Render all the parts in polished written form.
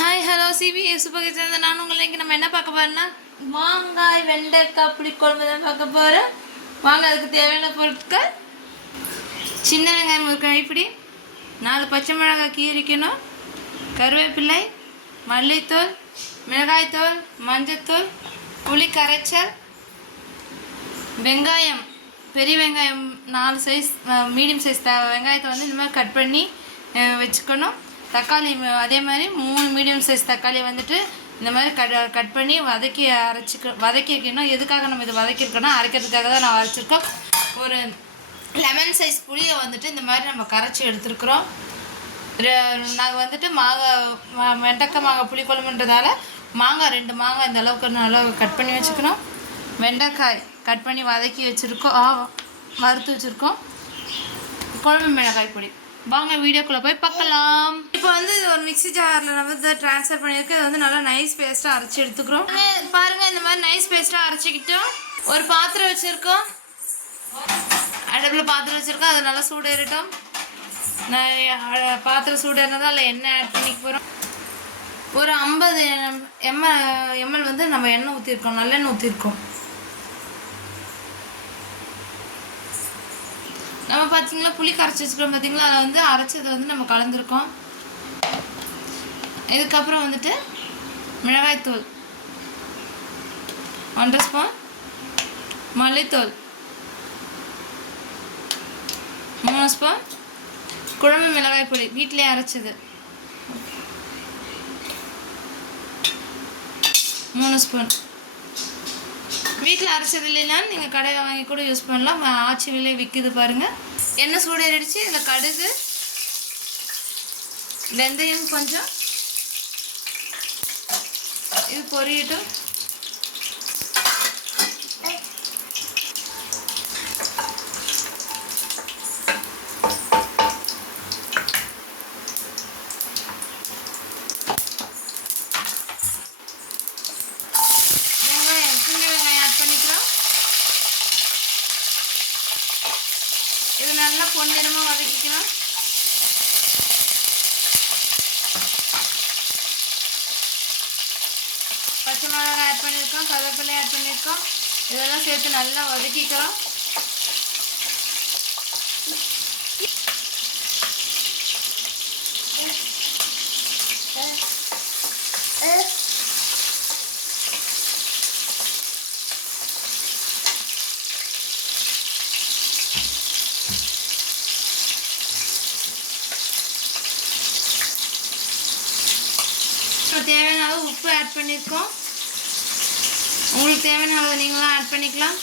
Hi hello CBS super kitchen. நான் உங்களை இன்றைக்கி நம்ம என்ன பார்க்க போகிறோன்னா மாங்காய் வெண்டைக்காய் புளிக்குழம்பு தான் பார்க்க போகிறோம். வாங்க, அதுக்கு தேவையான பொருட்கள்: சின்ன வெங்காயம் ஒரு கைப்பிடி, 4 பச்சை மிளகாய் கீரிக்கணும், கருவேப்பிலை, மல்லித்தூள், மிளகாய்த்தூள், மஞ்சத்தூள், புளி கரைச்சல், வெங்காயம் பெரிய வெங்காயம் 4 சைஸ் மீடியம் சைஸ் வெங்காயத்தை வந்து இந்த மாதிரி கட் பண்ணி வச்சுக்கணும். தக்காளி அதே மாதிரி 3 மீடியம் சைஸ் தக்காளி வந்துட்டு இந்த மாதிரி கட் பண்ணி வதக்கி வைக்கணும். எதுக்காக நம்ம இதை வதக்கியிருக்கோன்னா அரைக்கிறதுக்காக தான் நான் அரைச்சிருக்கோம். ஒரு லெமன் சைஸ் புளியை வந்துட்டு இந்த மாதிரி நம்ம கரைச்சி எடுத்துருக்குறோம். நாங்கள் வந்துட்டு வெண்டைக்காய் மாங்காய் புளிக்குழம்புன்றதால 2 மாங்காய் இந்த அளவுக்கு நல்லா கட் பண்ணி வச்சுக்கணும். வெண்டைக்காய் கட் பண்ணி வதக்கி வச்சுருக்கோம், வறுத்து வச்சுருக்கோம். குழம்பு மிளகாய் பொடி. வாங்க வீடியோக்குள்ளே போய் பார்க்கலாம். இப்போ வந்து இது ஒரு மிக்ஸி ஜாரில் நம்ம இதை ட்ரான்ஸ்ஃபர் பண்ணியிருக்கோம். இது வந்து நல்லா நைஸ் பேஸ்ட்டாக அரைச்சி எடுத்துக்கிறோம். பாருங்கள், இந்த மாதிரி நைஸ் பேஸ்ட்டாக அரைச்சிக்கிட்டோம். ஒரு பாத்திரம் வச்சுருக்கோம், அடுப்பில் பாத்திரம் வச்சுருக்கோம். அது நல்லா சூடேறிட்டோம். பாத்திரம் சூடேறினதான் அதில் எண்ணெய் ஆட் பண்ணிக்க போகிறோம். ஒரு 50 ml வந்து நம்ம எண்ணெய் ஊற்றிருக்கோம், நல்லெண்ணெய் ஊற்றிருக்கோம். நம்ம பார்த்திங்கன்னா புளி கரைச்சி வச்சுக்கிறோம் பார்த்திங்களா, அதை வந்து அரைச்சதை வந்து நம்ம கலந்துருக்கோம். இதுக்கப்புறம் வந்துட்டு மிளகாய்த்தூள் 1 ஸ்பூன், மல்லித்தூள் 3 ஸ்பூன், குழம்பு மிளகாய் பொடி வீட்டிலே அரைச்சது 3 ஸ்பூன். வீட்டில் அரைச்சது இல்லைன்னா நீங்கள் கடையில் வாங்கி கூட யூஸ் பண்ணலாம். ஆச்சி விலை விற்கிது பாருங்கள். எண்ணெய் சூடேறிடுச்சு. இதில் கடுகு, வெந்தயம் கொஞ்சம், இது பொரியட்டும். இது நல்லா பொன்னிறமாக வதக்கிக்கணும். பச்சை மிளகாய் ஆட் பண்ணியிருக்கோம், கருவேப்பிலை ஆட் பண்ணியிருக்கோம். இதெல்லாம் சேர்த்து நல்லா வதக்கிக்கிறோம். தேவையான அளவு உப்பு ஆட் பண்ணியிருக்கோம். உங்களுக்கு தேவையான அளவு நீங்களும் ஆட் பண்ணிக்கலாம்.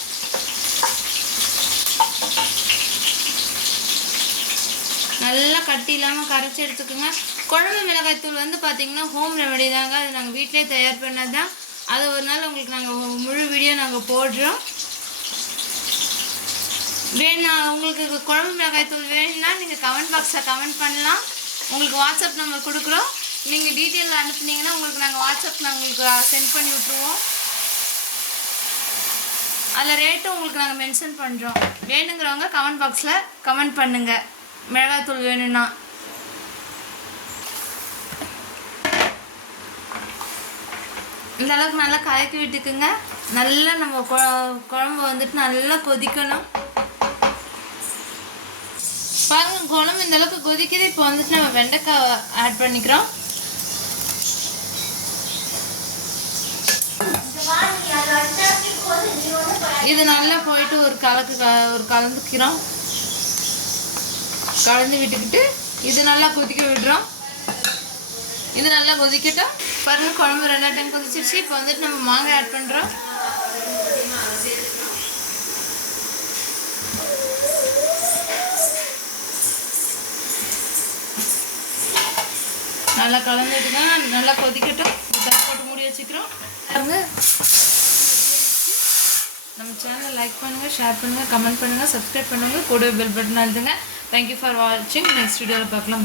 நல்லா கட்டி இல்லாமல் கரைச்சி எடுத்துக்கோங்க. குழம்பு மிளகாய்த்தூள் வந்து பார்த்திங்கன்னா ஹோம் ரெமெடி தாங்க. அது நாங்கள் வீட்டிலே தயார் பண்ணது தான். அது ஒரு நாள் உங்களுக்கு நாங்கள் முழு வீடியோ நாங்கள் போடுறோம். உங்களுக்கு குழம்பு மிளகாய்த்தூள் வேணும்னா நீங்கள் கமெண்ட் பாக்ஸில் கமெண்ட் பண்ணலாம். உங்களுக்கு வாட்ஸ்அப் நம்பர் கொடுக்குறோம். நீங்கள் டீட்டெயிலில் அனுப்புனீங்கன்னா உங்களுக்கு நாங்கள் வாட்ஸ்அப்பில் உங்களுக்கு சென்ட் பண்ணி விட்ருவோம். அதில் ரேட்டும் உங்களுக்கு நாங்கள் மென்ஷன் பண்ணுறோம். வேணுங்கிறவங்க கமெண்ட் பாக்ஸில் கமெண்ட் பண்ணுங்கள் மிளகாய்த்தூள் வேணும்னா. இந்த அளவுக்கு நல்லா கலக்கி விட்டுக்குங்க. நல்லா நம்ம குழம்பு வந்துட்டு நல்லா கொதிக்கணும். பாருங்கள், குழம்பு இந்த அளவுக்கு கொதிக்குது. இப்போ வந்துட்டு நம்ம வெண்டைக்காய் ஆட் பண்ணிக்கிறோம். இது நல்லா போயிட்டு ஒரு கலந்துக்கிறோம். கலந்து விட்டுக்கிட்டு இது நல்லா கொதிக்க விடுறோம். இது நல்லா கொதிக்கட்டும். பாருங்க, குழம்பு 2 டைம் கொதிச்சிருச்சு. இப்போ வந்துட்டு நம்ம மாங்காய் ஆட் பண்ணுறோம். நல்லா கலந்துட்டுங்க, நல்லா கொதிக்கட்டும். போட்டு மூடி வச்சுக்கிறோம். நம்ம சேனலை லைக் பண்ணுங்கள், ஷேர் பண்ணுங்கள், கமெண்ட் பண்ணுங்கள், சப்ஸ்கிரைப் பண்ணுங்கள், கூட பெல் பட்டன் அழுத்துங்க. தேங்க்யூ ஃபார் வாட்சிங். நெக்ஸ்ட் வீடியோவில் பார்க்கலாம்.